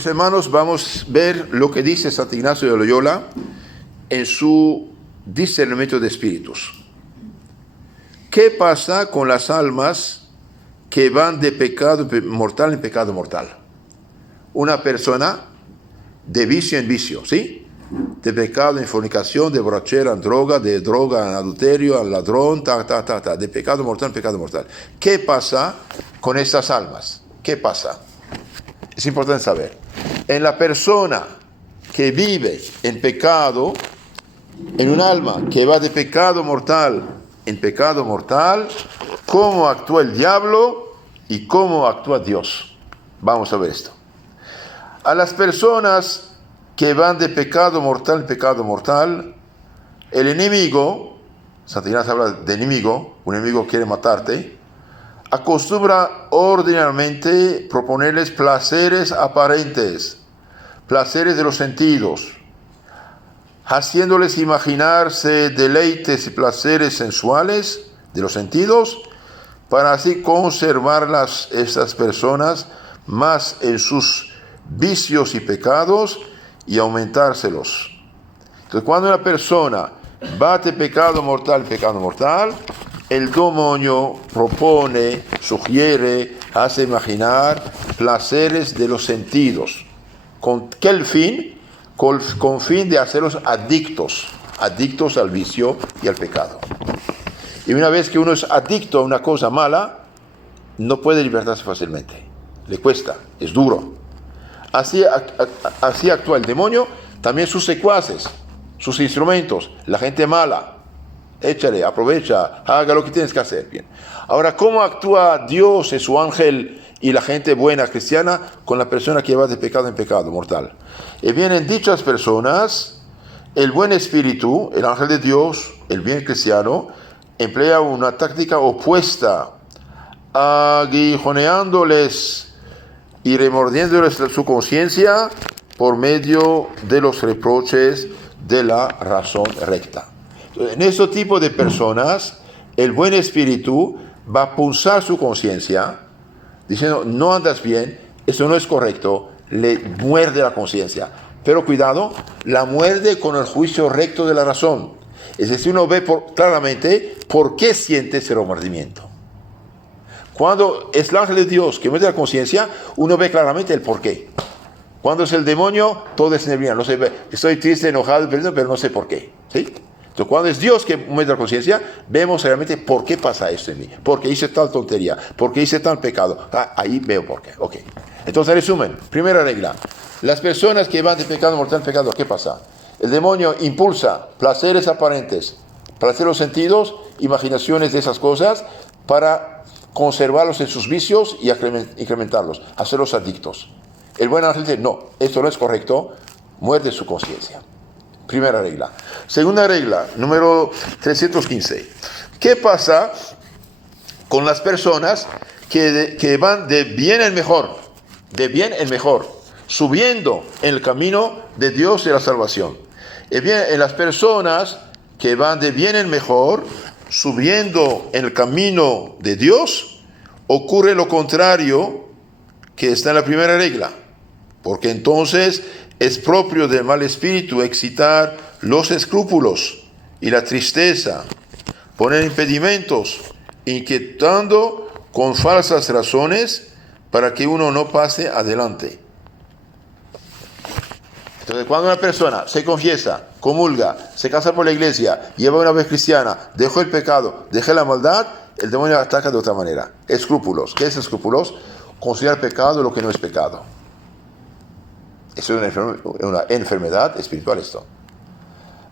Mis hermanos, vamos a ver lo que dice Santo Ignacio de Loyola en su discernimiento de espíritus. ¿Qué pasa con las almas que van de pecado mortal en pecado mortal? Una persona de vicio en vicio, ¿sí? De pecado en fornicación, de borrachera en droga, de droga en adulterio, en ladrón, de pecado mortal en pecado mortal. ¿Qué pasa con estas almas? ¿Qué pasa? Es importante saber. En la persona que vive en pecado, en un alma que va de pecado mortal en pecado mortal, ¿cómo actúa el diablo y cómo actúa Dios? Vamos a ver esto. A las personas que van de pecado mortal en pecado mortal, el enemigo, Santo Ignacio habla de enemigo, un enemigo quiere matarte, acostumbra ordinariamente proponerles placeres aparentes, placeres de los sentidos, haciéndoles imaginarse deleites y placeres sensuales de los sentidos, para así conservarlas estas personas más en sus vicios y pecados y aumentárselos. Entonces, cuando una persona va de pecado mortal, el demonio propone, sugiere, hace imaginar placeres de los sentidos. ¿Con qué fin? Con fin de hacerlos adictos al vicio y al pecado. Y una vez que uno es adicto a una cosa mala, no puede libertarse fácilmente. Le cuesta, es duro. Así actúa el demonio, también sus secuaces, sus instrumentos, la gente mala. Échale, aprovecha, haga lo que tienes que hacer. Bien. Ahora, ¿cómo actúa Dios en su ángel y la gente buena cristiana con la persona que va de pecado en pecado mortal? Y bien, en dichas personas, el buen espíritu, el ángel de Dios, el bien cristiano, emplea una táctica opuesta, aguijoneándoles y remordiéndoles su conciencia por medio de los reproches de la razón recta. En este tipo de personas, el buen espíritu va a pulsar su conciencia, diciendo, no andas bien, eso no es correcto, le muerde la conciencia. Pero cuidado, la muerde con el juicio recto de la razón. Es decir, uno ve claramente por qué siente ese remordimiento. Cuando es el ángel de Dios que muerde la conciencia, uno ve claramente el por qué. Cuando es el demonio, todo es neblina. No sé, estoy triste, enojado, pero no sé por qué. ¿Sí? Entonces, cuando es Dios que muestra la conciencia, vemos realmente por qué pasa esto en mí, por qué hice tal tontería, por qué hice tal pecado. Ahí veo por qué. Okay. Entonces, resumen, primera regla. Las personas que van de pecado mortal en pecado, ¿qué pasa? El demonio impulsa placeres aparentes, placeres de los sentidos, imaginaciones de esas cosas, para conservarlos en sus vicios y incrementarlos, hacerlos adictos. El buen ángel dice, no, esto no es correcto, muerde su conciencia. Primera regla. Segunda regla, número 315. ¿Qué pasa con las personas que van de bien en mejor, subiendo en el camino de Dios y la salvación? Bien, en las personas que van de bien en mejor, subiendo en el camino de Dios, ocurre lo contrario que está en la primera regla. Porque entonces es propio del mal espíritu excitar los escrúpulos y la tristeza, poner impedimentos, inquietando con falsas razones para que uno no pase adelante. Entonces, cuando una persona se confiesa, comulga, se casa por la iglesia, lleva una vida cristiana, dejó el pecado, dejó la maldad, el demonio ataca de otra manera. Escrúpulos. ¿Qué es escrúpulos? Considerar pecado lo que no es pecado. Eso es una enfermedad espiritual esto.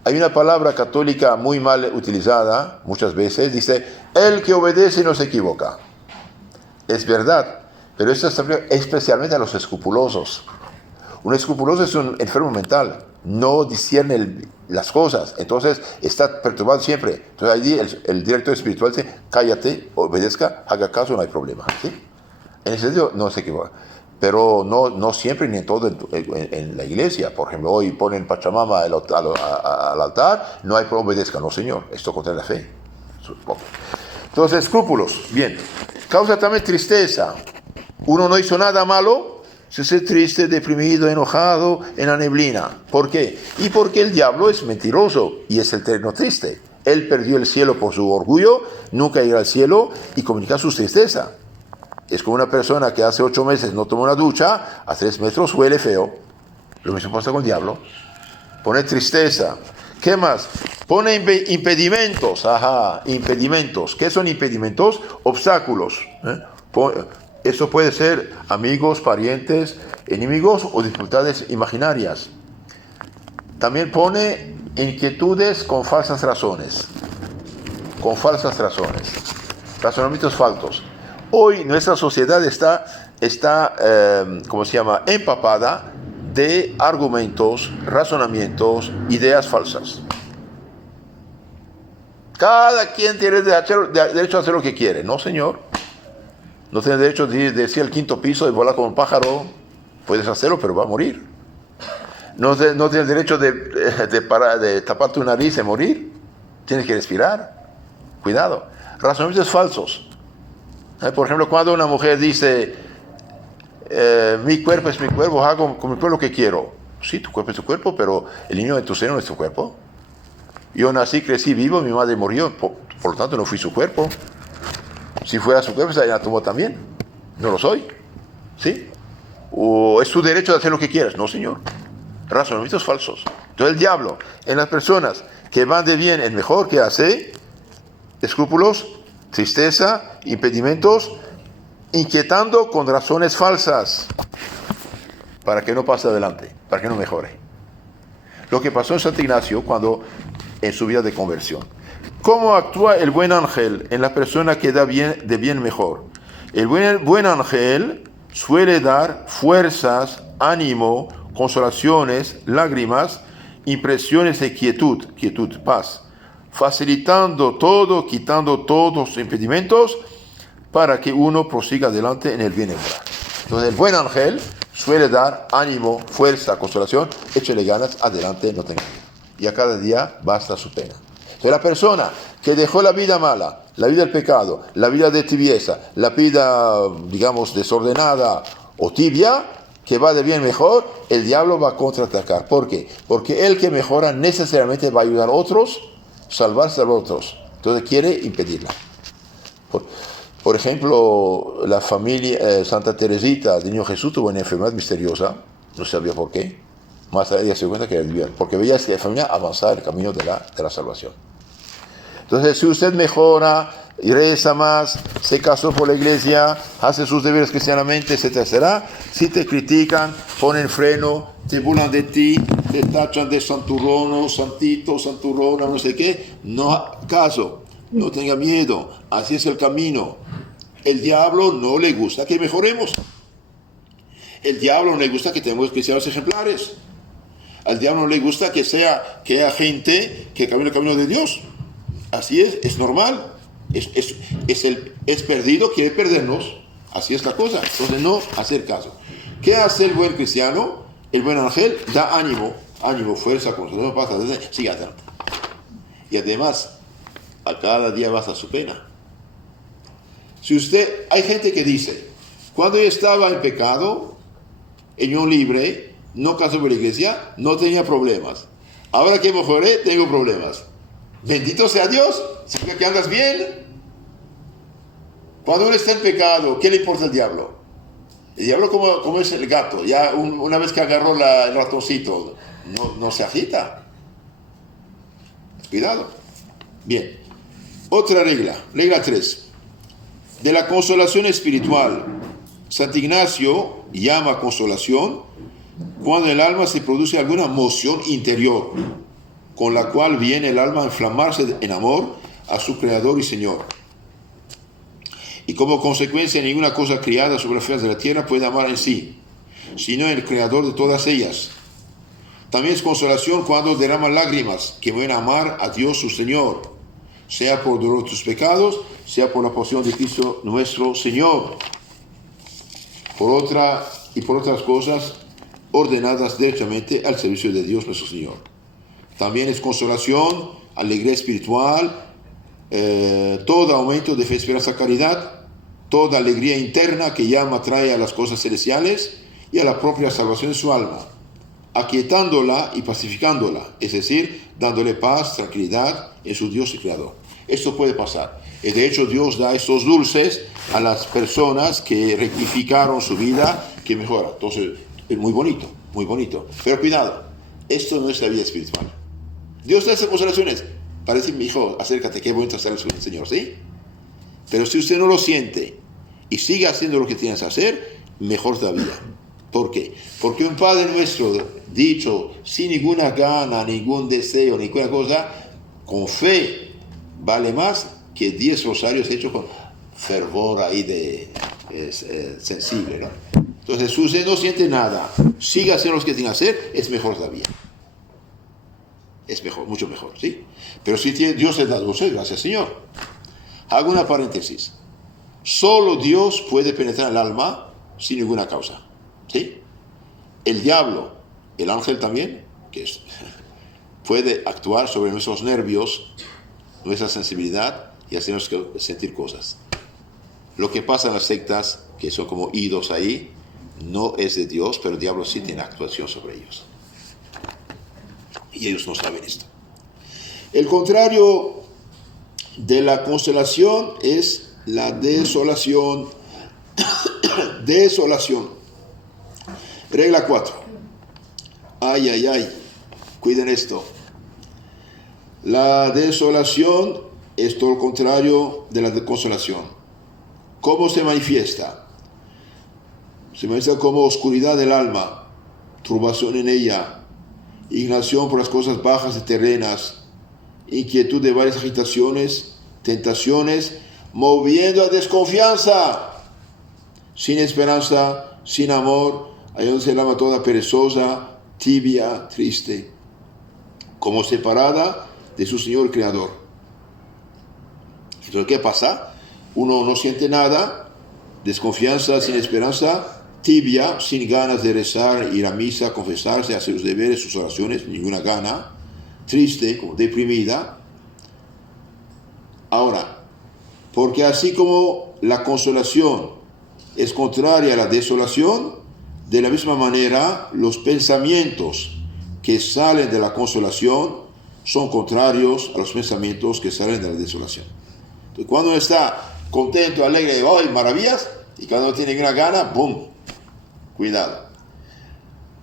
Hay una palabra católica muy mal utilizada muchas veces, dice, el que obedece no se equivoca. Es verdad, pero esto está especialmente a los escrupulosos. Un escrupuloso es un enfermo mental, no discierne las cosas, entonces está perturbado siempre. Entonces allí el director espiritual dice, cállate, obedezca, haga caso, no hay problema. ¿Sí? En ese sentido no se equivoca. Pero no siempre ni en todo en la iglesia. Por ejemplo, hoy ponen Pachamama al altar, no hay problema, obedezca. No, señor, esto contra la fe. Entonces, escrúpulos, bien. Causa también tristeza. Uno no hizo nada malo, se siente triste, deprimido, enojado, en la neblina. ¿Por qué? Y porque el diablo es mentiroso y es el eterno triste. Él perdió el cielo por su orgullo, nunca irá al cielo y comunica su tristeza. Es como una persona que hace 8 meses no toma una ducha, a 3 metros huele feo. Lo mismo pasa con el diablo. Pone tristeza. ¿Qué más? Pone impedimentos. Ajá, impedimentos. ¿Qué son impedimentos? Obstáculos. Eso puede ser amigos, parientes, enemigos o dificultades imaginarias. También pone inquietudes con falsas razones. Con falsas razones. Razonamientos falsos. Hoy nuestra sociedad está empapada de argumentos, razonamientos, ideas falsas. Cada quien tiene derecho a hacer lo que quiere. No, señor. No tienes derecho de ir al 5º piso y volar como un pájaro. Puedes hacerlo, pero va a morir. No tienes derecho de tapar tu nariz y morir. Tienes que respirar. Cuidado. Razonamientos falsos. Por ejemplo, cuando una mujer dice, mi cuerpo es mi cuerpo, hago con mi cuerpo lo que quiero. Sí, tu cuerpo es tu cuerpo, pero el niño de tu seno no es tu cuerpo. Yo nací, crecí vivo, mi madre murió, por lo tanto no fui su cuerpo. Si fuera su cuerpo, ella la tomó también. No lo soy. ¿Sí? O es tu derecho de hacer lo que quieras. No, señor. Razonamientos falsos. Entonces el diablo, en las personas que van de bien en mejor, ¿qué hace? Escrúpulos, tristeza, impedimentos, inquietando con razones falsas para que no pase adelante, para que no mejore. Lo que pasó en Santo Ignacio en su vida de conversión. ¿Cómo actúa el buen ángel en la persona que da bien, de bien mejor? El buen ángel suele dar fuerzas, ánimo, consolaciones, lágrimas, impresiones de quietud, paz, facilitando todo, quitando todos los impedimentos para que uno prosiga adelante en el bien obrar. Entonces el buen ángel suele dar ánimo, fuerza, consolación, échale ganas, adelante, no tenga miedo. Y a cada día basta su pena. Entonces la persona que dejó la vida mala, la vida del pecado, la vida de tibieza, la vida, digamos, desordenada o tibia, que va de bien mejor, el diablo va a contraatacar. ¿Por qué? Porque el que mejora necesariamente va a ayudar a otros, salvarse a otros. Entonces quiere impedirla. Por ejemplo, la familia Santa Teresita del Niño Jesús tuvo una enfermedad misteriosa, no sabía por qué. Más tarde ella se dio cuenta que era divina, porque veía que la familia avanzaba en el camino de la salvación. Entonces, si usted mejora y reza más, se casó por la iglesia, hace sus deberes cristianamente, etcétera, si te critican, ponen freno, te burlan de ti, te tachan de santurrono, santito, santurrona, no sé qué, no caso, no tenga miedo, así es el camino. El diablo no le gusta que mejoremos. El diablo no le gusta que tengamos cristianos ejemplares. Al diablo no le gusta que haya gente que camine el camino de Dios. Así es normal. Es perdido, quiere perdernos. Así es la cosa. Entonces no hacer caso. ¿Qué hace el buen cristiano? El buen ángel da ánimo, fuerza, consolación, paz, sigue adelante. Y además, a cada día basta su pena. Hay gente que dice, cuando yo estaba en pecado, en unión libre, no casé por la iglesia, no tenía problemas. Ahora que mejoré, tengo problemas. Bendito sea Dios, significa que andas bien. Cuando uno está en pecado, ¿qué le importa al diablo? El diablo como es el gato, ya una vez que agarró el ratoncito, no se agita. Cuidado. Bien. Otra regla 3. De la consolación espiritual. Santo Ignacio llama consolación cuando el alma se produce alguna emoción interior, con la cual viene el alma a inflamarse en amor a su Creador y Señor. Y como consecuencia, ninguna cosa criada sobre la faz de la tierra puede amar en sí, sino el Creador de todas ellas. También es consolación cuando derrama lágrimas que van a amar a Dios su Señor, sea por dolor de tus pecados, sea por la pasión de Cristo nuestro Señor. Por otras cosas ordenadas derechamente al servicio de Dios nuestro Señor. También es consolación, alegría espiritual, todo aumento de fe, esperanza, caridad, toda alegría interna que llama, trae a las cosas celestiales, y a la propia salvación de su alma, aquietándola y pacificándola, es decir, dándole paz, tranquilidad en su Dios y Creador. Esto puede pasar. Y de hecho, Dios da estos dulces a las personas que rectificaron su vida, que mejoran. Entonces, es muy bonito, muy bonito. Pero cuidado, esto no es la vida espiritual. Dios da esas consolaciones para decir, mi hijo, acércate, qué bonito está el Señor, ¿sí? Pero si usted no lo siente y sigue haciendo lo que tienes que hacer, mejor todavía. ¿Por qué? Porque un Padre nuestro, dicho sin ninguna gana, ningún deseo, ninguna cosa, con fe, vale más que 10 rosarios hechos con fervor ahí sensible, ¿no? Entonces, si usted no siente nada, sigue haciendo lo que tiene que hacer, es mejor todavía. Es mejor, mucho mejor, ¿sí? Pero si Dios le da dulce, gracias Señor. Hago una paréntesis. Solo Dios puede penetrar el alma sin ninguna causa, ¿sí? El diablo, el ángel también, puede actuar sobre nuestros nervios, nuestra sensibilidad y hacernos sentir cosas. Lo que pasa en las sectas, que son como ídolos ahí, no es de Dios, pero el diablo sí tiene actuación sobre ellos. Y ellos no saben esto. El contrario de la consolación es la desolación. Desolación. Regla 4. Ay, ay, ay. Cuiden esto. La desolación es todo lo contrario de la consolación. ¿Cómo se manifiesta? Se manifiesta como oscuridad del alma, turbación en ella, inclinación por las cosas bajas y terrenas, inquietud de varias agitaciones, tentaciones, moviendo a desconfianza, sin esperanza, sin amor, hallándose el alma toda perezosa, tibia, triste, como separada de su Señor Creador. Entonces, ¿qué pasa? Uno no siente nada, desconfianza, sin esperanza, tibia, sin ganas de rezar, ir a misa, confesarse, hacer los deberes, sus oraciones, ninguna gana, triste, como deprimida. Ahora, porque así como la consolación es contraria a la desolación, de la misma manera los pensamientos que salen de la consolación son contrarios a los pensamientos que salen de la desolación. Entonces, cuando uno está contento, alegre, ¡ay, maravillas! Y cuando no tiene gran gana, ¡bum! Cuidado.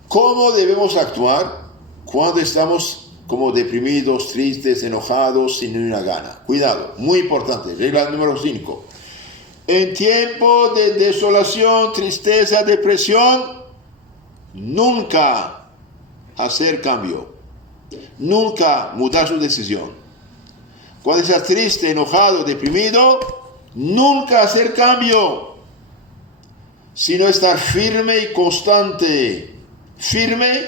¿Cómo debemos actuar cuando estamos como deprimidos, tristes, enojados, sin ninguna gana? Cuidado, muy importante. Regla número 5. En tiempo de desolación, tristeza, depresión, nunca hacer cambio. Nunca mudar su decisión. Cuando estás triste, enojado, deprimido, nunca hacer cambio, sino estar firme y constante, firme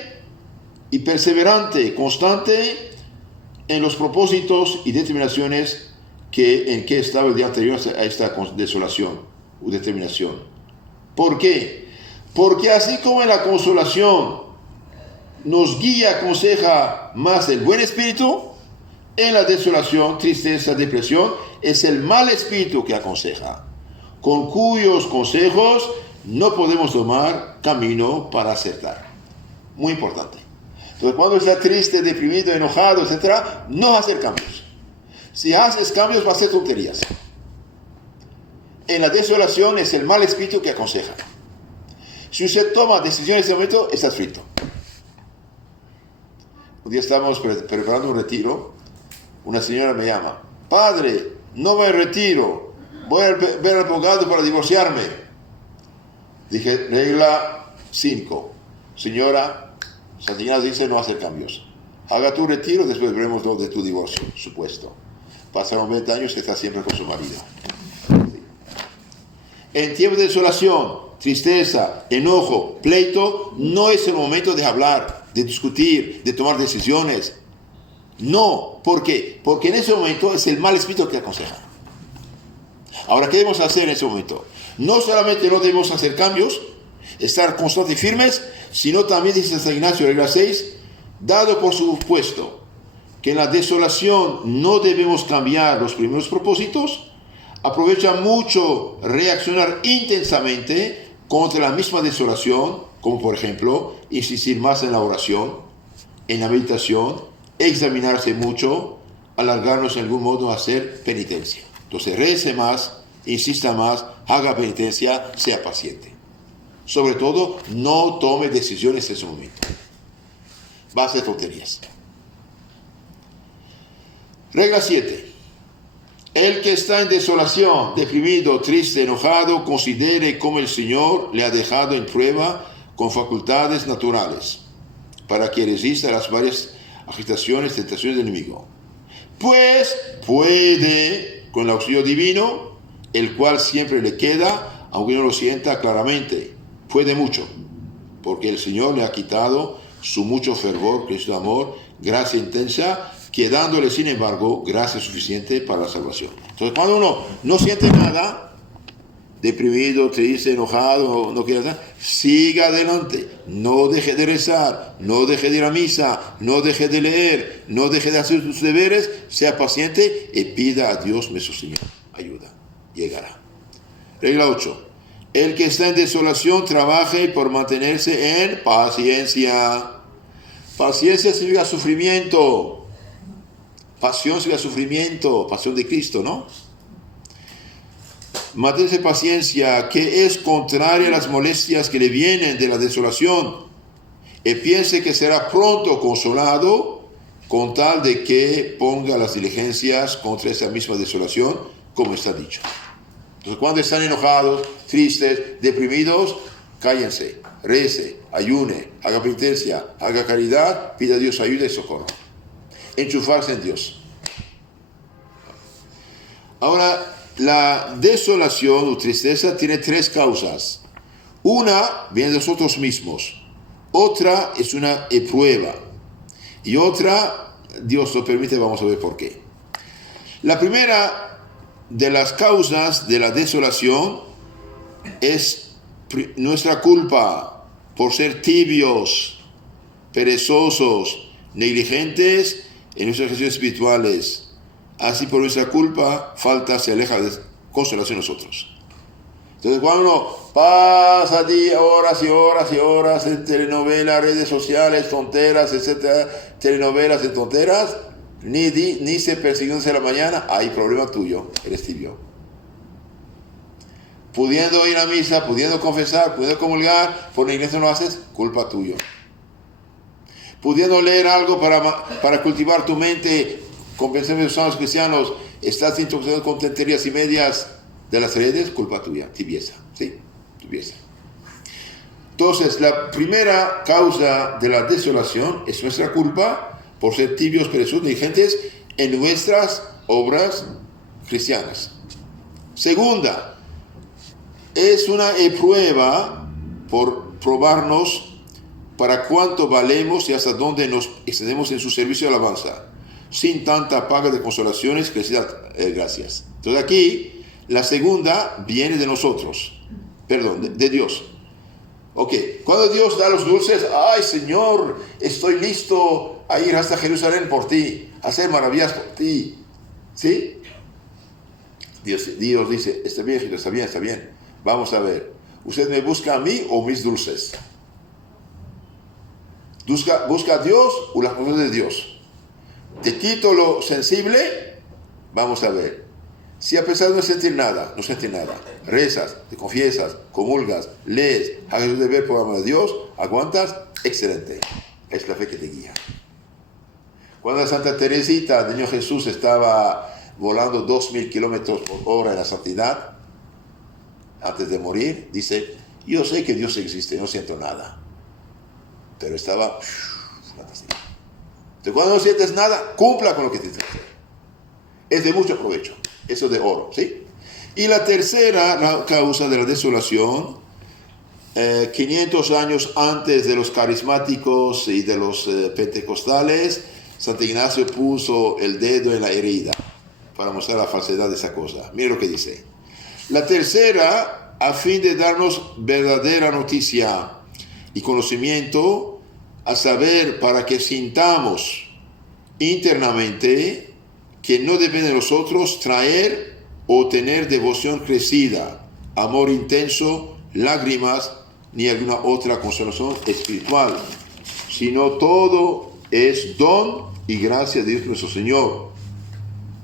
y perseverante, constante en los propósitos y determinaciones en que estaba el día anterior a esta desolación o determinación. ¿Por qué? Porque así como en la consolación nos guía, aconseja más el buen espíritu, en la desolación, tristeza, depresión, es el mal espíritu que aconseja, con cuyos consejos no podemos tomar camino para acertar. Muy importante. Entonces, cuando está triste, deprimido, enojado, etc., no hacer cambios. Si haces cambios, va a ser tonterías. En la desolación es el mal espíritu que aconseja. Si usted toma decisiones en ese momento, está frito. Un día estábamos preparando un retiro. Una señora me llama: padre, no me retiro, voy a ver al abogado para divorciarme. Dije, regla 5. Señora, Santa Ignacia dice no hacer cambios. Haga tu retiro, después veremos lo de tu divorcio, supuesto. Pasaron 20 años que está siempre con su marido. En tiempo de desolación, tristeza, enojo, pleito, no es el momento de hablar, de discutir, de tomar decisiones. No, ¿por qué? Porque en ese momento es el mal espíritu que aconseja. Ahora, ¿qué debemos hacer en ese momento? No solamente no debemos hacer cambios, estar constantes y firmes, sino también, dice San Ignacio, regla 6, dado por supuesto que en la desolación no debemos cambiar los primeros propósitos, aprovecha mucho reaccionar intensamente contra la misma desolación como por ejemplo, insistir más en la oración, en la meditación, examinarse mucho, alargarnos en algún modo a hacer penitencia. Entonces, rece más, insista más, haga penitencia, sea paciente. Sobre todo, no tome decisiones en ese momento. Va a hacer tonterías. Regla 7. El que está en desolación, deprimido, triste, enojado, considere cómo el Señor le ha dejado en prueba con facultades naturales, para que resista a las varias agitaciones, tentaciones del enemigo. Pues puede, con el auxilio divino, el cual siempre le queda, aunque no lo sienta claramente, puede mucho, porque el Señor le ha quitado su mucho fervor, que es su amor, gracia intensa, quedándole sin embargo gracia suficiente para la salvación. Entonces, cuando uno no siente nada, deprimido, triste, enojado, no quiere hacer, siga adelante, no deje de rezar, no deje de ir a misa, no deje de leer, no deje de hacer sus deberes, sea paciente y pida a Dios nuestro Señor ayuda, llegará. Regla 8. El que está en desolación trabaje por mantenerse en paciencia. Paciencia significa sufrimiento. Pasión significa sufrimiento, pasión de Cristo, ¿no? Manténse paciencia, que es contraria a las molestias que le vienen de la desolación, y piense que será pronto consolado, con tal de que ponga las diligencias contra esa misma desolación, como está dicho. Entonces, cuando están enojados, tristes, deprimidos, cállense, rece, ayune, haga penitencia, haga caridad, pida a Dios ayuda y socorro. Enchufarse en Dios. Ahora, la desolación o tristeza tiene 3 causas. Una viene de nosotros mismos, otra es una prueba y otra, Dios lo permite, vamos a ver por qué. La primera de las causas de la desolación es nuestra culpa por ser tibios, perezosos, negligentes en nuestras acciones espirituales. Así por nuestra culpa, falta, se aleja de consolación nosotros. Entonces cuando uno pasa horas y horas y horas en telenovelas, redes sociales, tonteras, etcétera, telenovelas en tonteras, ni se persiguiéndose a la mañana, hay problema tuyo, eres tibio. Pudiendo ir a misa, pudiendo confesar, pudiendo comulgar, por la iglesia no lo haces, culpa tuya. Pudiendo leer algo para cultivar tu mente, con pensamientos sanos cristianos, estás intoxicado con tonterías y medias de las redes, culpa tuya, tibieza, ¿sí? Tibieza. Entonces, la primera causa de la desolación es nuestra culpa por ser tibios, perezosos, negligentes en nuestras obras cristianas. Segunda, es una prueba por probarnos para cuánto valemos y hasta dónde nos extendemos en su servicio de alabanza, sin tanta paga de consolaciones que sea gracias. Entonces aquí, la segunda viene de nosotros, de Dios. Ok, cuando Dios da los dulces, ay Señor, estoy listo a ir hasta Jerusalén por ti, a hacer maravillas por ti. ¿Sí? Dios dice, está bien, está bien. Vamos a ver, ¿usted me busca a mí o mis dulces? ¿Busca a Dios o las cosas de Dios? Te quito lo sensible, vamos a ver. Si a pesar de no sentir nada, rezas, te confiesas, comulgas, lees, hagas tu deber por amor a Dios, aguantas, excelente. Es la fe que te guía. Cuando Santa Teresita, el niño Jesús, estaba volando 2000 kilómetros por hora en la santidad, antes de morir, dice, yo sé que Dios existe, no siento nada. Pero estaba fantástico. Entonces, cuando no sientes nada, cumpla con lo que tienes que hacer. Es de mucho provecho. Eso es de oro, ¿sí? Y la tercera la causa de la desolación, 500 años antes de los carismáticos y de los pentecostales, Santo Ignacio puso el dedo en la herida para mostrar la falsedad de esa cosa. Mira lo que dice. La tercera, a fin de darnos verdadera noticia y conocimiento, a saber, para que sintamos internamente que no depende de nosotros traer o tener devoción crecida, amor intenso, lágrimas, ni alguna otra consolación espiritual, sino todo es don y gracia de Dios nuestro Señor,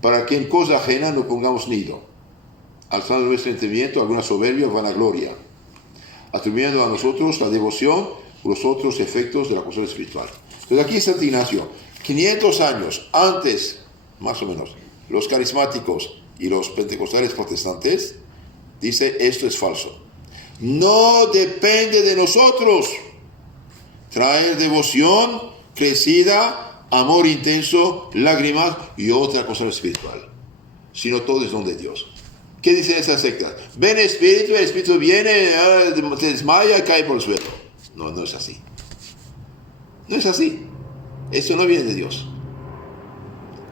para que en cosa ajena no pongamos nido, alzando nuestro entendimiento a alguna soberbia o vanagloria, atribuyendo a nosotros la devoción por los otros efectos de la consolación espiritual. Entonces aquí Santo Ignacio, 500 años antes, más o menos, los carismáticos y los pentecostales protestantes, dice, esto es falso. No depende de nosotros traer devoción crecida, amor intenso, lágrimas y otra cosa espiritual, sino todo es don de Dios. ¿Qué dicen esas sectas? Ven espíritu, el espíritu viene, te desmaya y cae por el suelo. No, no es así. No es así. Esto no viene de Dios.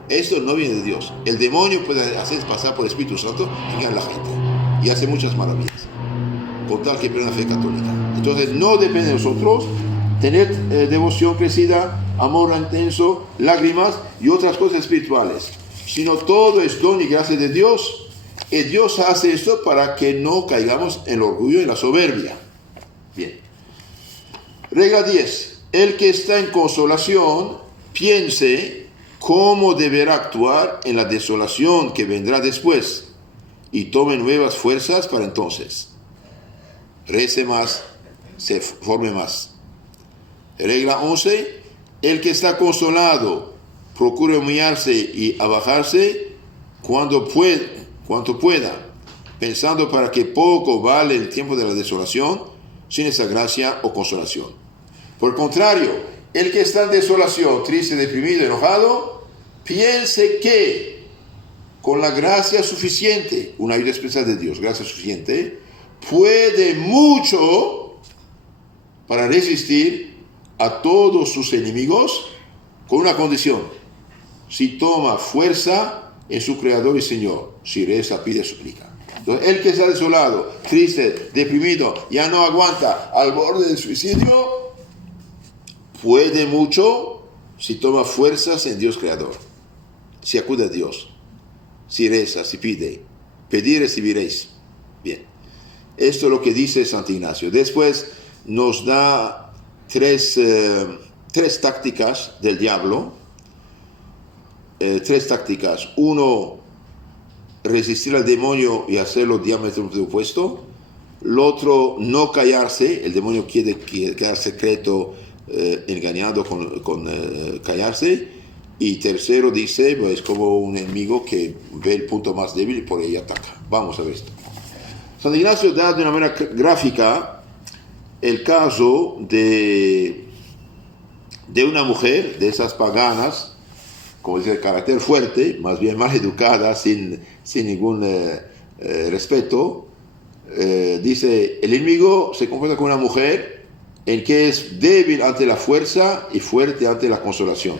Esto no viene de Dios. El demonio puede hacer pasar por el Espíritu Santo y engañar a la gente. Y hace muchas maravillas. Con tal que pierda la fe católica. Entonces no depende de nosotros tener devoción crecida, amor intenso, lágrimas y otras cosas espirituales. Sino todo es don y gracia de Dios. Y Dios hace esto para que no caigamos en el orgullo y la soberbia. Bien. Regla 10. El que está en consolación, piense cómo deberá actuar en la desolación que vendrá después y tome nuevas fuerzas para entonces. Rece más, se forme más. Regla 11. El que está consolado, procure humillarse y abajarse cuanto pueda, pensando para que poco vale el tiempo de la desolación sin esa gracia o consolación. Por el contrario, el que está en desolación, triste, deprimido, enojado, piense que con la gracia suficiente, una ayuda especial de Dios, gracia suficiente, puede mucho para resistir a todos sus enemigos con una condición: si toma fuerza en su Creador y Señor, si reza, pide, suplica. Entonces, el que está desolado, triste, deprimido, ya no aguanta, al borde del suicidio, puede mucho si toma fuerzas en Dios Creador, si acude a Dios, si reza, si pide. Pedir, recibiréis. Bien, esto es lo que dice Santo Ignacio. Después nos da tres tácticas del diablo. Tres tácticas. Uno, resistir al demonio y hacerlo diametralmente opuesto. El otro, no callarse. El demonio quiere quedar secreto, engañado con callarse. Y tercero dice, es como un enemigo que ve el punto más débil y por ahí ataca. Vamos a ver esto. San Ignacio da de una manera gráfica el caso de una mujer de esas paganas, como dice, de carácter fuerte, más bien mal educada, sin ningún respeto. Dice, el enemigo se comporta con una mujer en que es débil ante la fuerza y fuerte ante la consolación.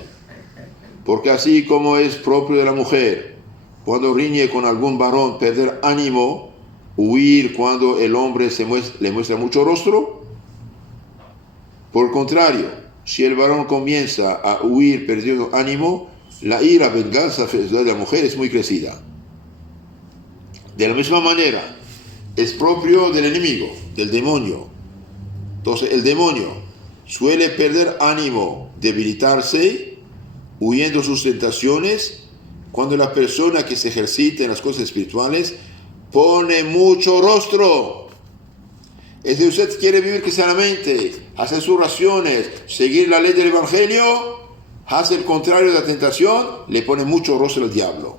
Porque así como es propio de la mujer, cuando riñe con algún varón, perder ánimo, huir cuando el hombre le muestra mucho rostro. Por el contrario, si el varón comienza a huir perdiendo ánimo, la ira, venganza, felicidad de la mujer es muy crecida. De la misma manera, es propio del enemigo, del demonio. Entonces, el demonio suele perder ánimo, debilitarse, huyendo sus tentaciones, cuando la persona que se ejercita en las cosas espirituales pone mucho rostro. Es decir, usted quiere vivir cristianamente, hacer sus oraciones, seguir la ley del Evangelio, hace el contrario de la tentación, le pone mucho rostro al diablo.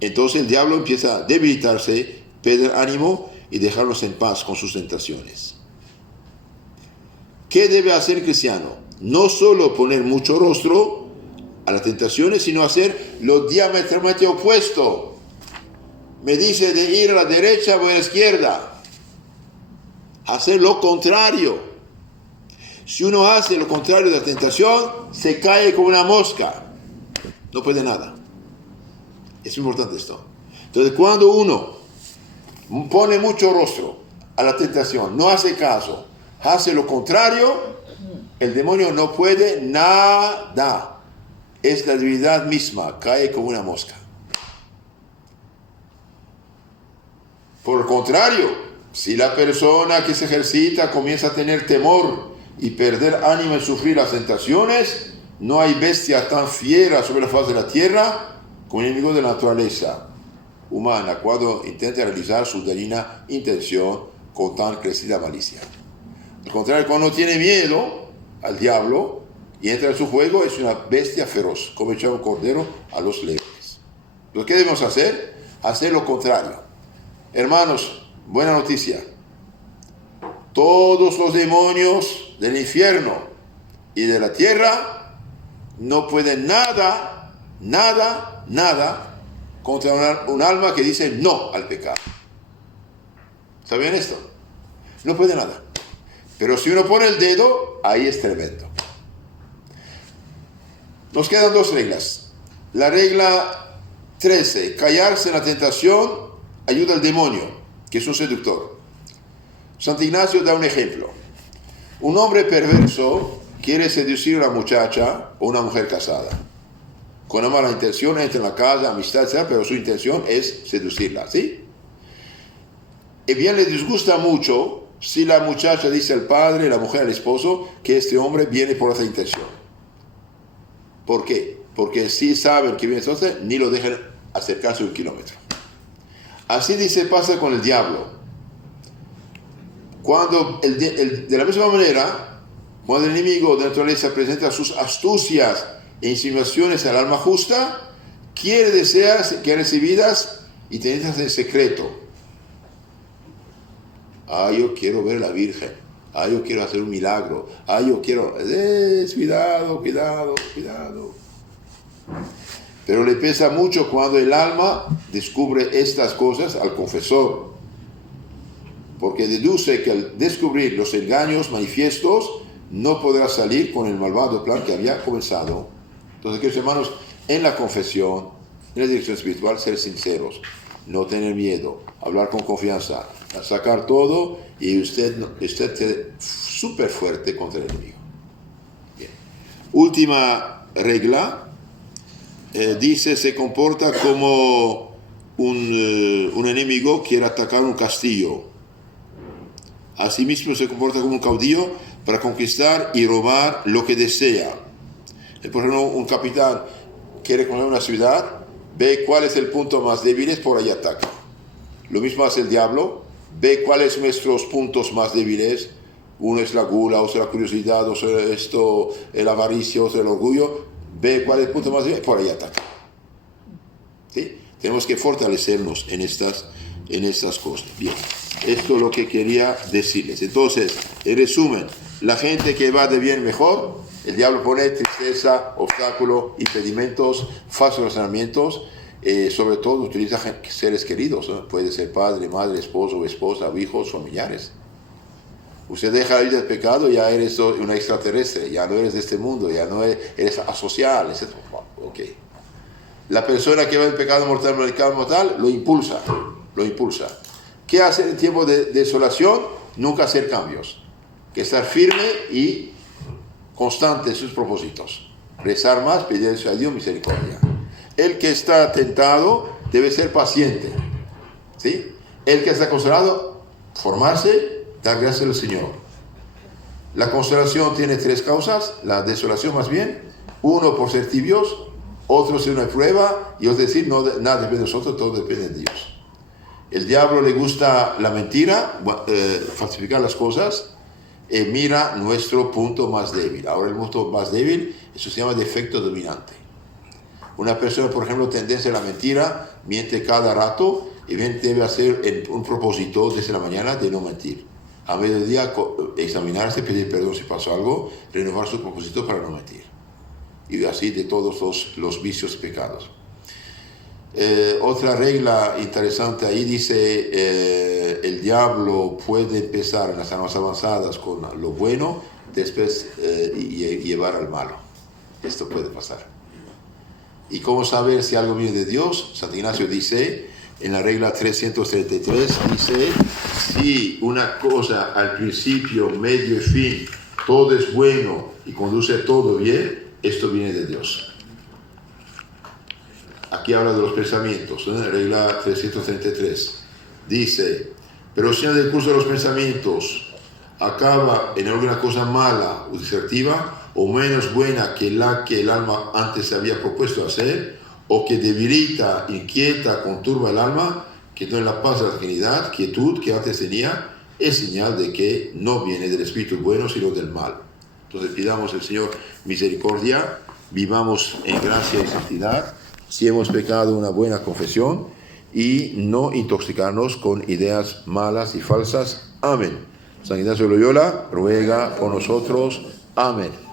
Entonces el diablo empieza a debilitarse, perder ánimo y dejarnos en paz con sus tentaciones. ¿Qué debe hacer el cristiano? No solo poner mucho rostro a las tentaciones, sino hacer lo diametralmente opuesto. Me dice de ir a la derecha o a la izquierda. Hacer lo contrario. Si uno hace lo contrario de la tentación, se cae como una mosca. No puede nada. Es importante esto. Entonces, cuando uno pone mucho rostro a la tentación, no hace caso, hace lo contrario, el demonio no puede nada. Es la debilidad misma, cae como una mosca. Por el contrario, Si la persona que se ejercita comienza a tener temor y perder ánimo en sufrir las tentaciones, no hay bestia tan fiera sobre la faz de la tierra como el enemigo de la naturaleza humana cuando intenta realizar su dañina intención con tan crecida malicia. Al contrario, cuando tiene miedo al diablo y entra en su juego, es una bestia feroz, como echar un cordero a los leones. ¿Lo que debemos hacer? Hacer lo contrario. Hermanos, buena noticia. Todos los demonios del infierno y de la tierra no pueden nada contra un alma que dice no al pecado. ¿Está bien esto? No puede nada. Pero si uno pone el dedo, ahí es tremendo. Nos quedan dos reglas. La regla 13, callarse en la tentación ayuda al demonio, que es un seductor. Santo Ignacio da un ejemplo. Un hombre perverso quiere seducir a una muchacha o una mujer casada. Con una mala intención entra en la casa, amistad, etc., pero su intención es seducirla, ¿sí? Y bien le disgusta mucho si la muchacha dice al padre, la mujer al esposo, que este hombre viene por otra intención. ¿Por qué? Porque si saben que viene entonces, ni lo dejan acercarse 1 kilómetro. Así dice, pasa con el diablo. Cuando de la misma manera, cuando el enemigo de naturaleza presenta sus astucias e insinuaciones al alma justa, quiere deseas que recibidas y tenidas en secreto. Yo quiero ver a la Virgen. Yo quiero hacer un milagro. Yo quiero... cuidado. Pero le pesa mucho cuando el alma descubre estas cosas al confesor, porque deduce que al descubrir los engaños manifiestos no podrá salir con el malvado plan que había comenzado. Entonces, queridos hermanos, en la confesión, en la dirección espiritual, ser sinceros, no tener miedo, hablar con confianza, sacar todo y usted súper fuerte contra el enemigo. Bien. Última regla, dice, se comporta como un enemigo quiere atacar un castillo. Asimismo se comporta como un caudillo para conquistar y robar lo que desea. Por ejemplo, un capitán quiere conquistar una ciudad, ve cuál es el punto más débil, por ahí ataca. Lo mismo hace el diablo, ve cuáles son nuestros puntos más débiles. Uno es la gula, otro es la curiosidad, otro es el avaricia, otro el orgullo. Ve cuál es el punto más débil, por ahí ataca. ¿Sí? Tenemos que fortalecernos en estas cosas. Bien, esto es lo que quería decirles. Entonces, en resumen, la gente que va de bien mejor, el diablo pone tristeza, obstáculo, impedimentos, falsos razonamientos, sobre todo utiliza seres queridos, ¿no? Puede ser padre, madre, esposo, esposa, hijos, familiares. Usted deja la vida del pecado, ya eres un extraterrestre, ya no eres de este mundo, ya no eres asocial, etc. Okay. La persona que va en pecado mortal, lo impulsa. ¿Qué hacer en tiempo de desolación? Nunca hacer cambios. Que estar firme y constante en sus propósitos. Rezar más, pedirle a Dios misericordia. El que está tentado debe ser paciente. ¿Sí? El que está consolado, formarse, dar gracias al Señor. La consolación tiene 3 causas, la desolación más bien. Uno, por ser tibios, otro, ser una prueba, y otro decir, no, nada depende de nosotros, todo depende de Dios. El diablo le gusta la mentira, falsificar las cosas, mira nuestro punto más débil. Ahora el punto más débil, eso se llama defecto dominante. Una persona, por ejemplo, tendencia a la mentira, miente cada rato, y bien debe hacer un propósito desde la mañana de no mentir. A mediodía examinarse, pedir perdón si pasó algo, renovar su propósito para no mentir. Y así de todos los vicios y pecados. Otra regla interesante ahí dice, el diablo puede empezar en las almas avanzadas con lo bueno, después llevar al malo. Esto puede pasar. ¿Y cómo saber si algo viene de Dios? Santo Ignacio dice, en la regla 333, dice, si una cosa al principio, medio y fin, todo es bueno y conduce todo bien, esto viene de Dios. Aquí habla de los pensamientos, ¿no? En la regla 333 dice, Pero si en el curso de los pensamientos acaba en alguna cosa mala o desertiva, o menos buena que la que el alma antes se había propuesto hacer, o que debilita, inquieta, conturba el alma, que no es la paz de la Trinidad, quietud que antes tenía, es señal de que no viene del espíritu bueno, sino del mal. Entonces pidamos al Señor misericordia, vivamos en gracia y santidad, si hemos pecado una buena confesión, y no intoxicarnos con ideas malas y falsas. Amén. San Ignacio de Loyola ruega por nosotros. Amén.